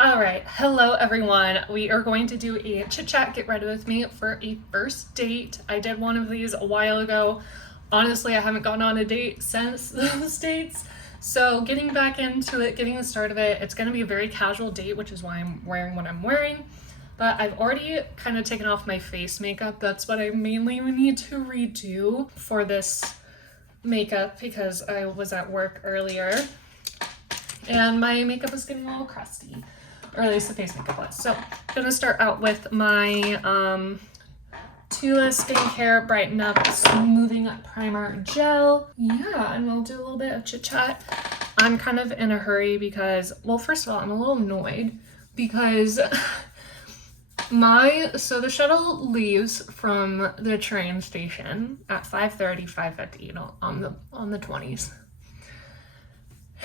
All right, hello everyone. We are going to do a chit chat, get ready with me for a first date. I did one of these a while ago. Honestly, I haven't gone on a date since those dates. So getting back into it, getting the start of it, it's gonna be a very casual date, which is why I'm wearing what I'm wearing. But I've already kind of taken off my face makeup. That's what I mainly need to redo for this makeup because I was at work earlier and my makeup was getting a little crusty, or at least the face makeup was. So I'm gonna start out with my Tula Skincare Brighten Up Smoothing Primer Gel. Yeah, and we'll do a little bit of chit chat. I'm kind of in a hurry because, well, first of all, I'm a little annoyed because so the shuttle leaves from the train station at 5:30, 5:50, you know, on the 20s.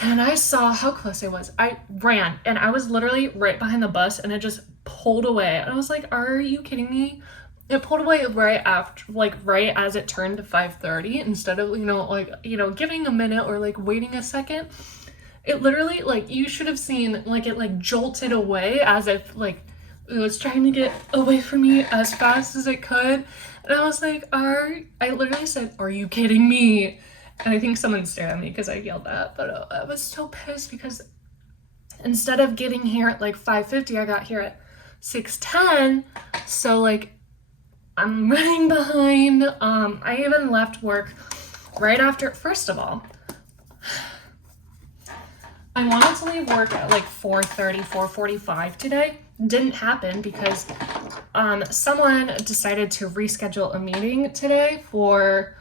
And I saw how close I was. I ran and I was literally right behind the bus and it just pulled away. And I was like, are you kidding me? It pulled away right after, like right as it turned to 5:30 instead of, giving a minute or like waiting a second. It literally, like, you should have seen, like, it like jolted away as if like it was trying to get away from me as fast as it could. And I was like, I literally said, are you kidding me? And I think someone stared at me because I yelled that, but I was so pissed because instead of getting here at like 5:50, I got here at 6:10. So like I'm running behind. I even left work right after. First of all, I wanted to leave work at like 4:30, 4:45 today. Didn't happen because someone decided to reschedule a meeting today for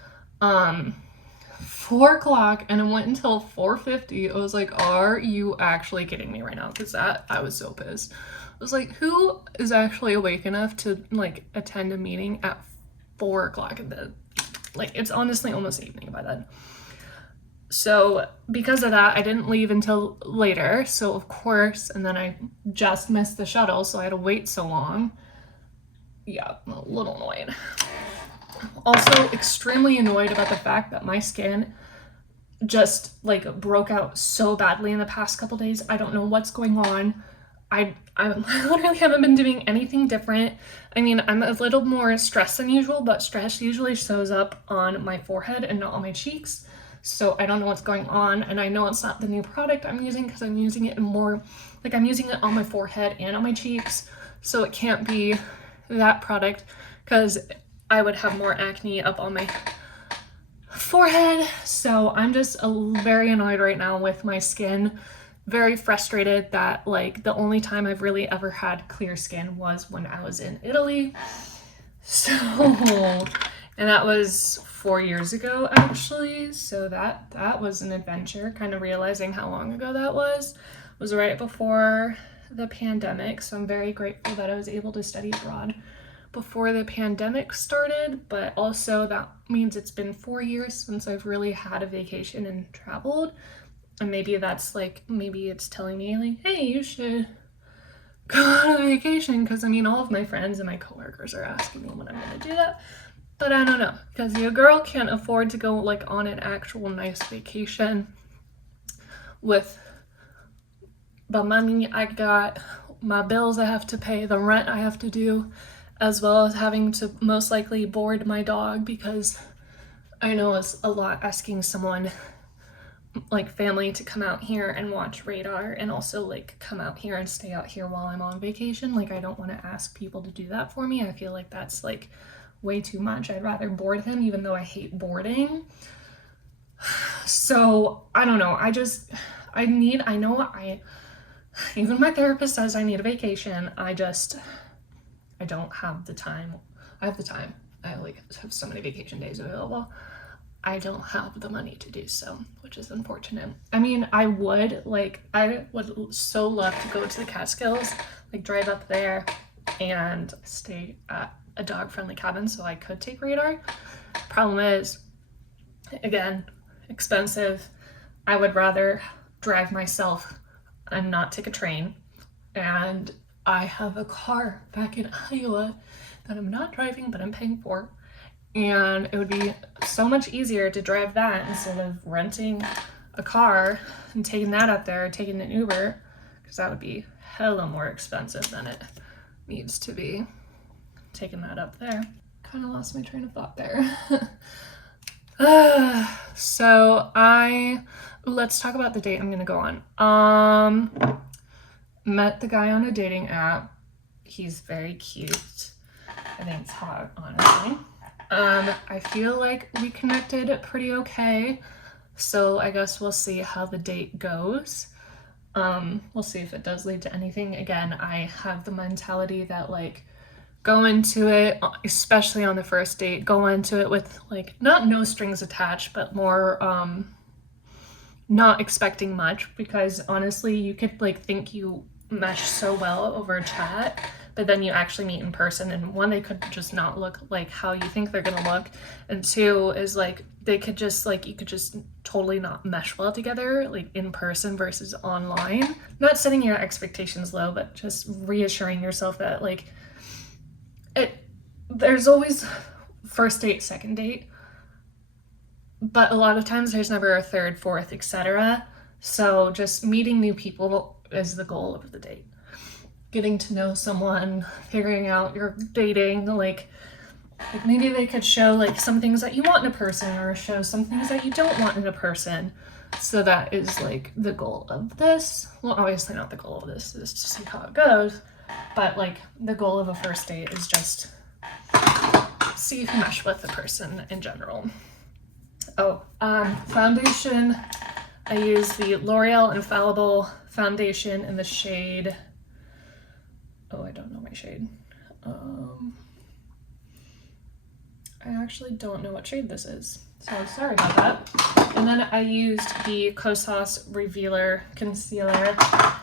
4 o'clock, and it went until 4:50. I was like, are you actually kidding me right now? Because I was so pissed. I was like, who is actually awake enough to like attend a meeting at 4 o'clock in the, like, it's honestly almost evening by then. So because of that, I didn't leave until later. So of course, and then I just missed the shuttle, so I had to wait so long. Yeah, I'm a little annoyed. Also extremely annoyed about the fact that my skin just like broke out so badly in the past couple days. I don't know what's going on. I literally haven't been doing anything different. I mean, I'm a little more stressed than usual, but stress usually shows up on my forehead and not on my cheeks. So I don't know what's going on, and I know it's not the new product I'm using because I'm using it in more, like I'm using it on my forehead and on my cheeks. So it can't be that product because I would have more acne up on my forehead. So I'm just very annoyed right now with my skin. Very frustrated that like the only time I've really ever had clear skin was when I was in Italy. So, and that was 4 years ago actually. So that was an adventure, kind of realizing how long ago that was right before the pandemic. So I'm very grateful that I was able to study abroad before the pandemic started, but also that means it's been 4 years since I've really had a vacation and traveled. And maybe that's like, maybe it's telling me like, hey, you should go on a vacation, because I mean, all of my friends and my coworkers are asking me when I'm gonna do that. But I don't know, because your girl can't afford to go like on an actual nice vacation with the money I got, my bills I have to pay, the rent I have to do, as well as having to most likely board my dog, because I know it's a lot asking someone like family to come out here and watch Radar and also like come out here and stay out here while I'm on vacation. Like I don't want to ask people to do that for me. I feel like that's like way too much. I'd rather board him, even though I hate boarding. So I don't know. Even my therapist says I need a vacation. I don't have the time. I have the time. I like have so many vacation days available. I don't have the money to do so, which is unfortunate. I mean, I would so love to go to the Catskills, like drive up there and stay at a dog-friendly cabin so I could take Radar. Problem is, again, expensive. I would rather drive myself and not take a train. And I have a car back in Iowa that I'm not driving, but I'm paying for. And it would be so much easier to drive that instead of renting a car and taking that up there, taking an Uber. because that would be hella more expensive than it needs to be. Taking that up there. Kind of lost my train of thought there. So let's talk about the date I'm gonna go on. Met the guy on a dating app. He's very cute. I think it's hot, honestly. I feel like we connected pretty okay. So I guess we'll see how the date goes. We'll see if it does lead to anything. Again, I have the mentality that like go into it, especially on the first date, go into it with like not no strings attached, but more not expecting much, because honestly you could like think you mesh so well over chat, but then you actually meet in person, and one, they could just not look like how you think they're gonna look, and two is like they could just like you could just totally not mesh well together like in person versus online. Not setting your expectations low, but just reassuring yourself that like there's always first date, second date, but a lot of times there's never a third, fourth, etc. So just meeting new people is the goal of the date. Getting to know someone, figuring out your dating, like maybe they could show like some things that you want in a person, or show some things that you don't want in a person. So that is like the goal of this. Well, obviously not the goal of this, is to see how it goes, but like the goal of a first date is just see if you mesh with the person in general. Foundation. I use the L'Oreal Infallible foundation in the shade. Oh, I don't know my shade. I actually don't know what shade this is, so sorry about that. And then I used the Kosas Revealer Concealer,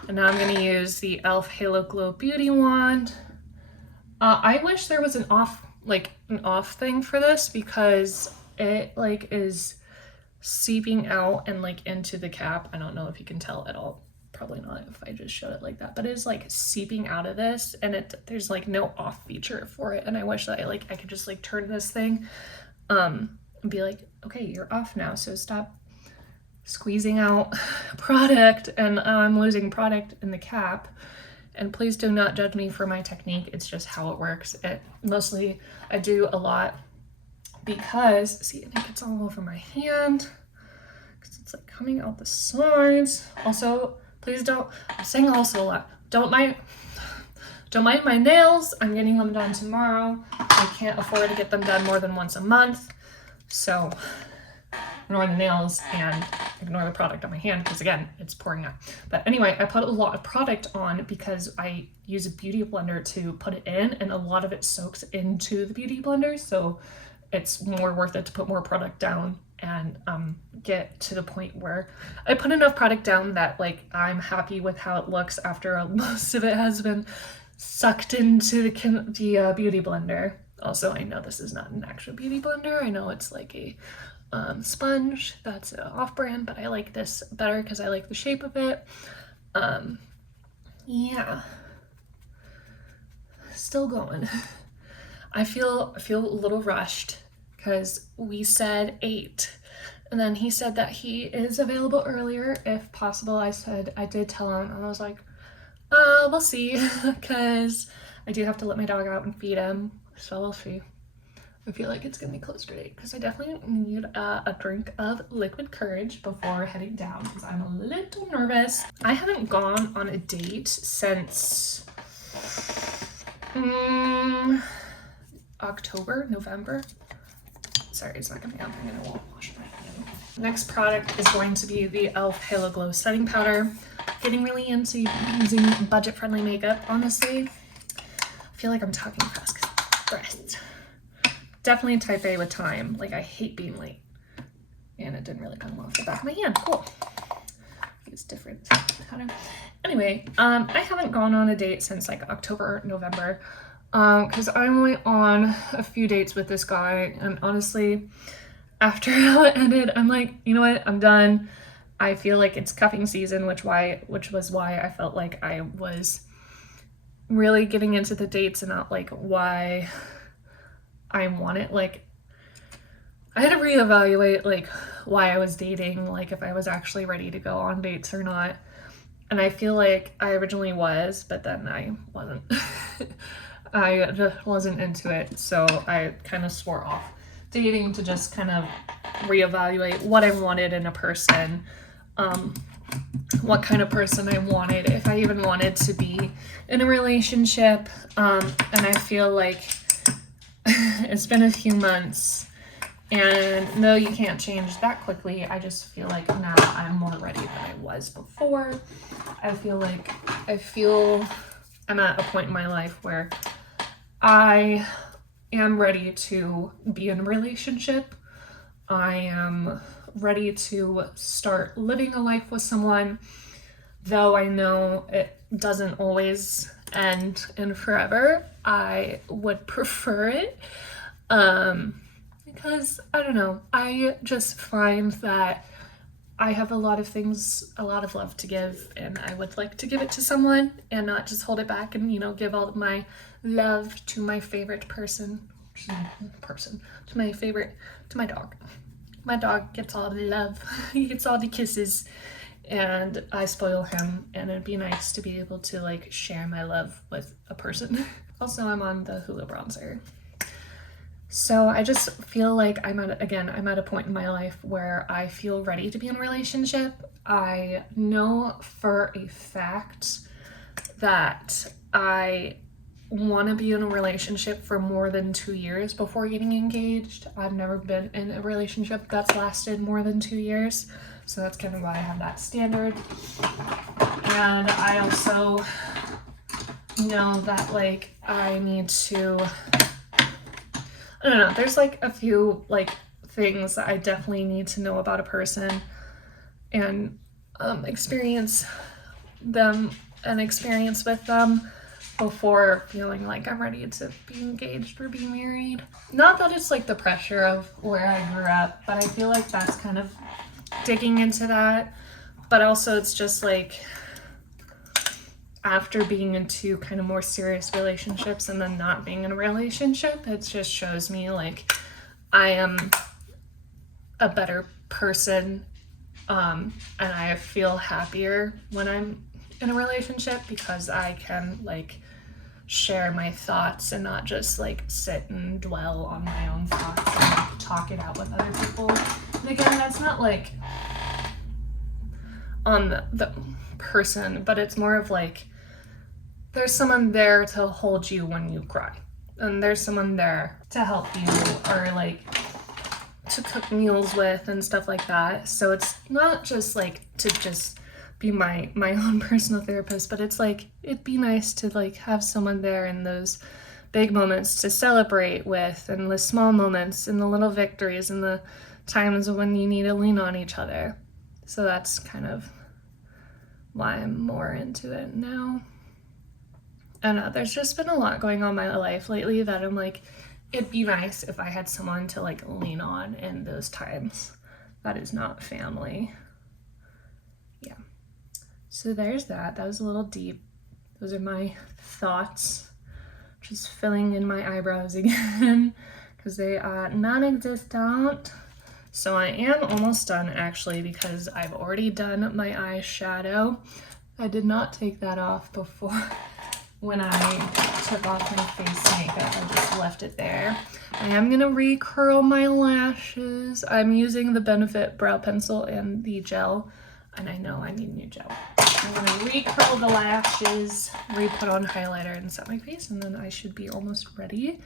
and now I'm gonna use the e.l.f. Halo Glow Beauty Wand. I wish there was an off thing for this, because it like is seeping out and like into the cap. I don't know if you can tell at all. Probably not if I just showed it like that, but it is like seeping out of this, and there's like no off feature for it. And I wish that I could just like turn this thing and be like, okay, you're off now, so stop squeezing out product, and I'm losing product in the cap. And please do not judge me for my technique, it's just how it works. Mostly I do a lot because, see, it gets all over my hand because it's like coming out the sides. Also, please don't, I'm saying also a lot, don't mind my nails. I'm getting them done tomorrow. I can't afford to get them done more than once a month, so ignore the nails and ignore the product on my hand, because again, it's pouring out. But anyway, I put a lot of product on because I use a beauty blender to put it in, and a lot of it soaks into the beauty blender, so it's more worth it to put more product down and get to the point where I put enough product down that like I'm happy with how it looks after most of it has been sucked into the beauty blender. Also, I know this is not an actual beauty blender. I know it's like a sponge that's off-brand, but I like this better because I like the shape of it. Yeah, still going. I feel a little rushed because we said 8, and then he said that he is available earlier if possible. I did tell him, and I was like, we'll see, because I do have to let my dog out and feed him, so we'll see. I feel like it's gonna be close to 8 because I definitely need a drink of liquid courage before heading down, because I'm a little nervous. I haven't gone on a date since October, November. Sorry, it's not coming out. I'm gonna wash my hand. Next product is going to be the e.l.f. Halo Glow Setting Powder. Getting really into using budget-friendly makeup, honestly. I feel like I'm talking fast because breasts. Definitely type A with time. Like, I hate being late. And it didn't really come off the back of my hand. Cool. Use different powder. Anyway, I haven't gone on a date since like October, November. Because I went on a few dates with this guy, and honestly, after how it ended, I'm like, you know what, I'm done. I feel like it's cuffing season, which was why I felt like I was really getting into the dates and not like why I wanted, like, I had to reevaluate like why I was dating, like if I was actually ready to go on dates or not. And I feel like I originally was, but then I wasn't. I just wasn't into it, so I kind of swore off dating to just kind of reevaluate what I wanted in a person, what kind of person I wanted, if I even wanted to be in a relationship. And I feel like it's been a few months, and no, you can't change that quickly. I just feel like now I'm more ready than I was before. I feel I'm at a point in my life where I am ready to be in a relationship. I am ready to start living a life with someone, though I know it doesn't always end in forever. I would prefer it, because I don't know, I just find that I have a lot of love to give, and I would like to give it to someone and not just hold it back and, give all of my love to my favorite person, to my dog. My dog gets all the love, he gets all the kisses, and I spoil him, and it'd be nice to be able to like share my love with a person. Also, I'm on the Hula bronzer. So I just feel like I'm at a point in my life where I feel ready to be in a relationship. I know for a fact that I want to be in a relationship for more than 2 years before getting engaged. I've never been in a relationship that's lasted more than 2 years, so that's kind of why I have that standard. And I also know that like I need to, I don't know, there's like a few like things that I definitely need to know about a person and experience with them before feeling like I'm ready to be engaged or be married. Not that it's like the pressure of where I grew up, but I feel like that's kind of digging into that. But also it's just like after being in 2 kind of more serious relationships and then not being in a relationship, it just shows me like I am a better person, and I feel happier when I'm in a relationship because I can like share my thoughts and not just like sit and dwell on my own thoughts and talk it out with other people. And again, that's not like on the person, but it's more of like there's someone there to hold you when you cry, and there's someone there to help you or like to cook meals with and stuff like that. So it's not just like to just be my own personal therapist, but it's like it'd be nice to like have someone there in those big moments to celebrate with, and the small moments and the little victories and the times when you need to lean on each other. So that's kind of why I'm more into it now. I don't know, there's just been a lot going on in my life lately that I'm like, it'd be nice if I had someone to like lean on in those times that is not family. Yeah. So there's that. That was a little deep. Those are my thoughts. Just filling in my eyebrows again because they are non-existent. So I am almost done actually because I've already done my eyeshadow. I did not take that off before when I took off my face makeup. I just left it there. I am gonna recurl my lashes. I'm using the Benefit brow pencil and the gel, and I know I need new gel. I'm gonna recurl the lashes, re-put on highlighter and set my face, and then I should be almost ready.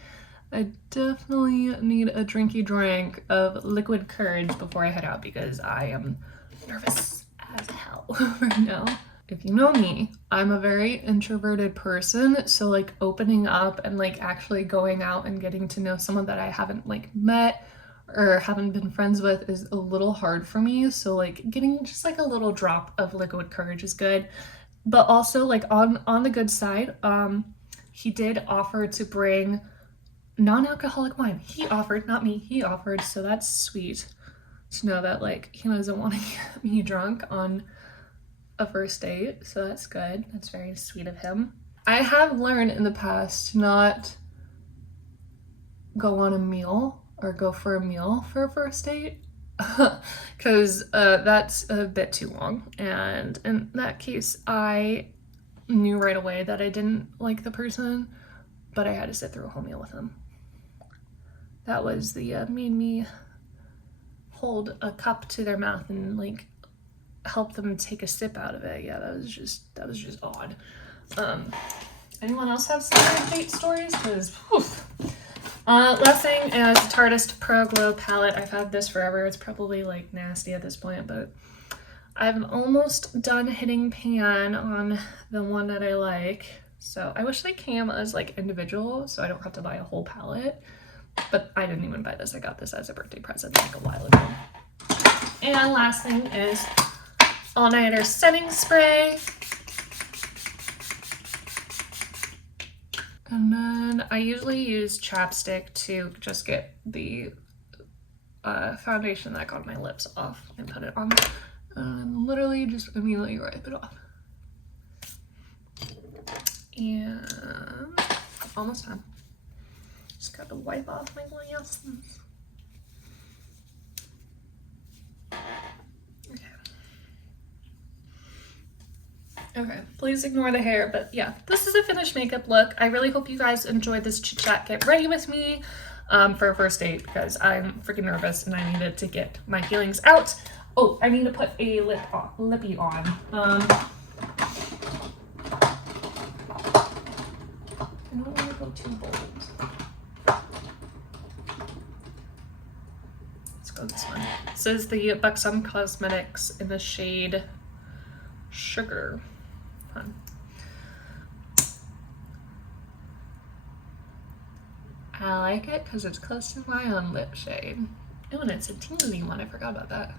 I definitely need a drinky drink of liquid courage before I head out because I am nervous as hell right now. If you know me, I'm a very introverted person, so like opening up and like actually going out and getting to know someone that I haven't like met or haven't been friends with is a little hard for me. So like getting just like a little drop of liquid courage is good. But also like on the good side, he did offer to bring non-alcoholic wine. He offered, not me, he offered, so that's sweet to know that like he doesn't want to get me drunk on a first date, so that's good. That's very sweet of him. I have learned in the past to not go on a meal or go for a meal for a first date. because that's a bit too long. And in that case, I knew right away that I didn't like the person, but I had to sit through a whole meal with them. That was the made me hold a cup to their mouth and like help them take a sip out of it. Yeah, that was just odd. Anyone else have some date stories? Because last thing is the Tartist Pro Glow palette. I've had this forever. It's probably like nasty at this point, but I'm almost done hitting pan on the one that I like. So I wish they came as like individual so I don't have to buy a whole palette. But I didn't even buy this. I got this as a birthday present like a while ago. And last thing is All Nighter setting spray. And then I usually use chapstick to just get the foundation that got on my lips off and put it on. Literally just immediately wipe it off. And almost done. Just got to wipe off my glasses. Okay, please ignore the hair, but yeah, this is a finished makeup look. I really hope you guys enjoyed this chit chat. Get ready with me for a first date because I'm freaking nervous and I needed to get my feelings out. Oh, I need to put a lippy on. I don't want to go too bold. Let's go this one. This is the Buxom Cosmetics in the shade Sugar. Fun. I like it because it's close to my own lip shade. Oh, and it's a tingly one. I forgot about that.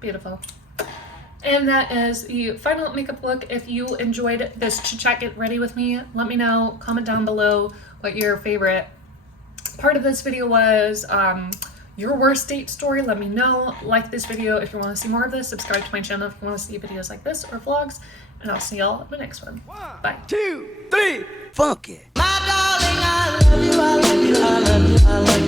Beautiful. And that is the final makeup look. If you enjoyed this chit chat, get ready with me. Let me know. Comment down below what your favorite part of this video was. Your worst date story, let me know. Like this video if you want to see more of this. Subscribe to my channel if you want to see videos like this or vlogs. And I'll see y'all in the next one. Bye. 1, 2, 3, funky. My darling, I love you, I love you, I love you, I love you.